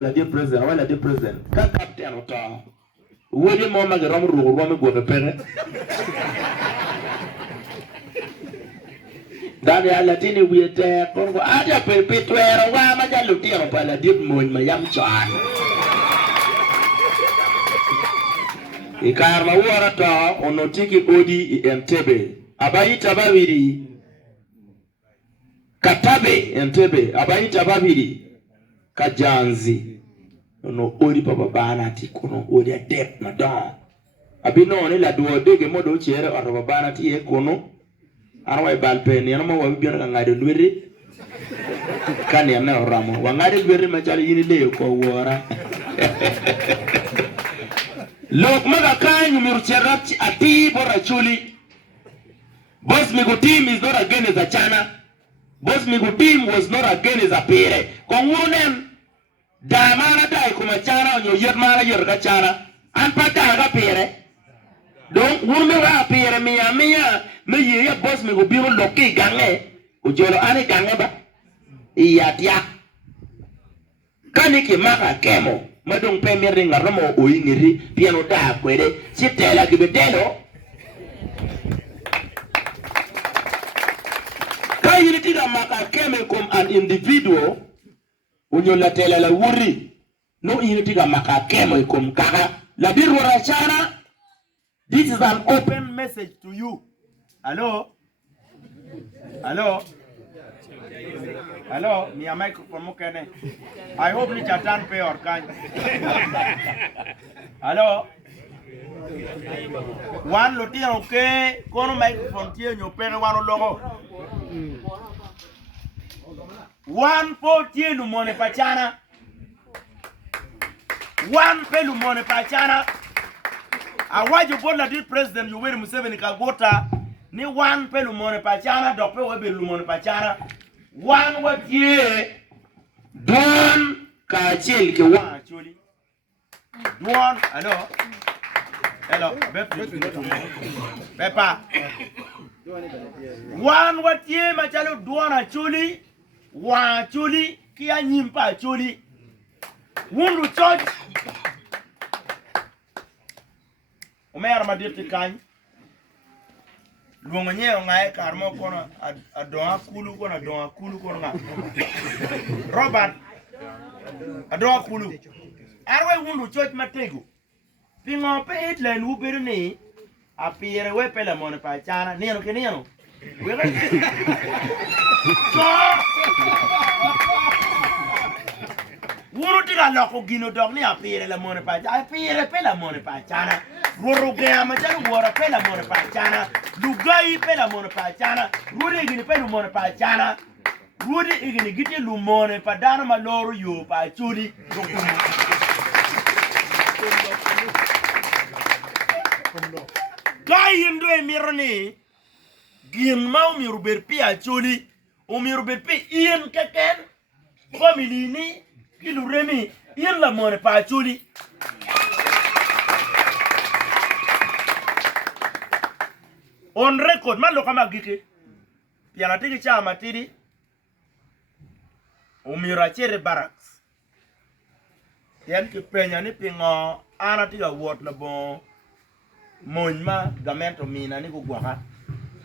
la dear president, wala dear president. Ka captain ota. Wodi mo ma garam ru ru ma go pere. Dani ala tini wiete kongo aja perpetuero wa ma jalu tiro pala dear mo ma yam chan. Ikarma wara ta onotiki odi Entebbe. Abaita babiri. Katabe Entebbe. Abaita babiri. Kajanzi. Ono odi papa bana ti kono odi adep na don. Abino ne la duo dege modo chere araba bana ti e kono. Arwa balpen yana ma wabi biona ngade nwere. Kan yana ramo. Wangade nwere machali yini le ko wora. Lok maga kanyu murcherapchi ati bora chuli. Boss Migu team is not against a China. Boss Migu team was not against a pere. Kongunen damana dai kuma China onyo yedmana yerga China. Anpata ga pere. Donc wurme ga pere miya me ye boss Migu biro loki gange. Ujolo ane gange ba. Iyatia. Kaniki maka kemo. Madung premier ringa ramo oingiri piano da kwere sitela gibedelo kayini da maka keme comme an individual unyola tela la wuri no yini da maka keme comme kaka la birwara chana. This is an open message to you. Hello me a microphone mukene. I hope ni chatan pay or kan. Hello. One lotia okay. Kono microphone tie nyo pere wano logo. One po tie lumone pachana. One pe lumone pachana. Awaji bola di president Yoweri Museveni Kagota ni one pe lumone pachana dokpe webe lumone pachana. One what ye Don Kachil ke one actually. Don hello Peppa. One what ye machalo Don actually. One actually kia nyimpa actually. Wundu church. Omer madirti kany. Luongo nyeo ngae karmo kono adoa kulu kono nga. Robert adoa kulu. Arwe wundu church matego. Pingo pe hitlen ubiri ni apire we pele mone pa chana niano ke niano. Wuru tiga loko gino dog ni apire le mone pa chana. Apire pele mone pa chana. Rorogea majalu wora pela mone pa chana. Lugai pela mone pa chana. Rudi igini pela mone pa chana. Rudi igini giti lumone pa dana maloro yo pa chudi. Kai indwe mironi. Gin mau miruber pi a chudi. O miruber pi ien keken. Family ni kilu remi ien la mone pa chudi. On record, man loka magike. Piana tiki cha matiri. Umira chere barracks. Yan ki penya ni pingo ana tiga wot na bon monma gamento mina ni kugwaka.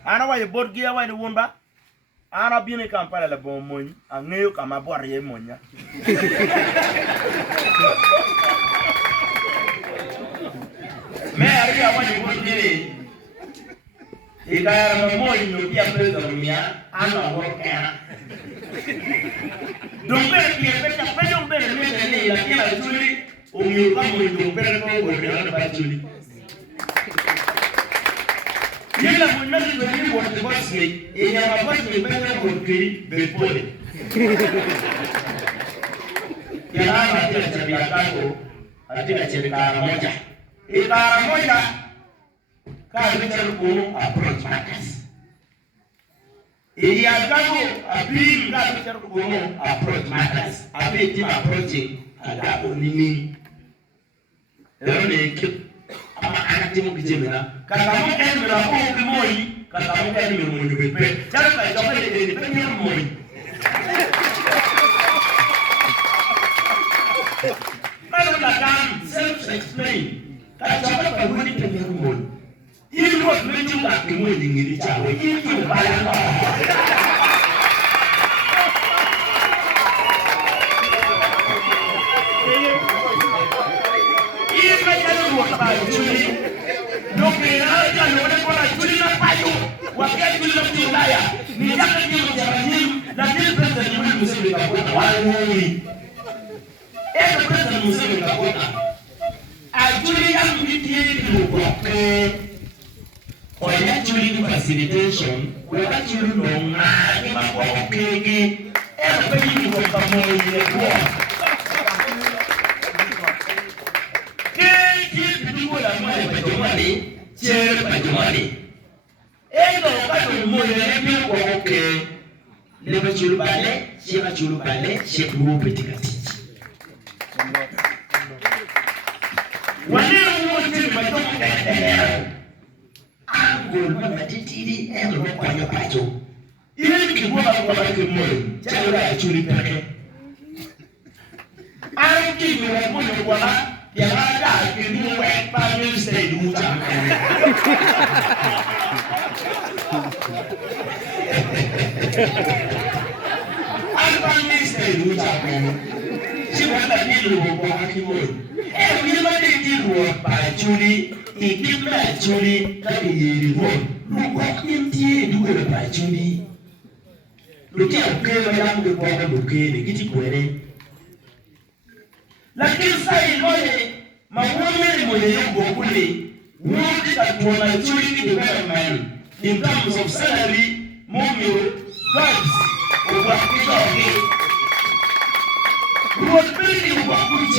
Ana wa yebot gia wa ni wumba. Ana bini kampala la bon mon angeyo kama bwar ye monya. Me ari wa ni wot giri. Ikayara moyo nyopia president mia ana wokera. Dombe pia pesa mbele ni la kila chuli umyuka moyo pere ko wona ba chuli. Yela mwenye ni watu basi enya mabasi mbele ko kiri bepole. Yana ati tabia kako ati chekara moja. Ikara moja Kabichar Kuno approach matters. Iyagago abim Kabichar Kuno approach matters. Abim approaching adabu nini. Erone kip ama anatimu kijemena. Katamu kani mera ko kimoi. Katamu kani mera mo nyubepe. Charo ka jopa ni pe ni moi. Madam Lagan self-explain. Kachapa paguni penyerumo. Ili what meji wakimwe lingiri chawe. Ili bayanga. Ili meji wakimwe Nokera none kona chuli na payo wakati chuli na mtulaya ni jaka kile cha rajim na kile pesa ni mimi msiri kakota wali pesa msiri kakota ajuli yangu kitie kidogo kwa ya chuli ni facilitation kwa chuli ndonga ni mambo okege peji ni kwa pamoja kwa Pajumani, chere pajumani. Ego kado moyo ebi kwa oke. Leba chulubale, sheba chulubale, shebu petikati. Wanero wote majoka angol mama titiri ego kwa nyopacho. Ile kibwa kwa baraka moyo, chere chuli peke. Arki ni moyo kwa Yàrá kìíní wẹ̀ pàmì state mucha. Pàmì state mucha kọ́. Ṣé wọ́n ta ní ìlú ọ̀pọ̀ akíwò? Ẹ̀mí máa ń di ìlú ọ̀pá àjúrí, ìgbìmọ̀ àjúrí láti yèrè wọ̀. Lùkọ́ ní ti ìdúgbò ọ̀pá àjúrí. Lùkẹ́ òkè wẹ́lá ń gbé bọ́ọ̀lù lùkẹ́ nìkìtì pẹ̀lẹ́. Lakini sasa imoje mawameli mwenye yuko kule wote tatuona chuli development in terms of salary, mobile, drugs, ubakisha wake. Ruwa pili ubakisha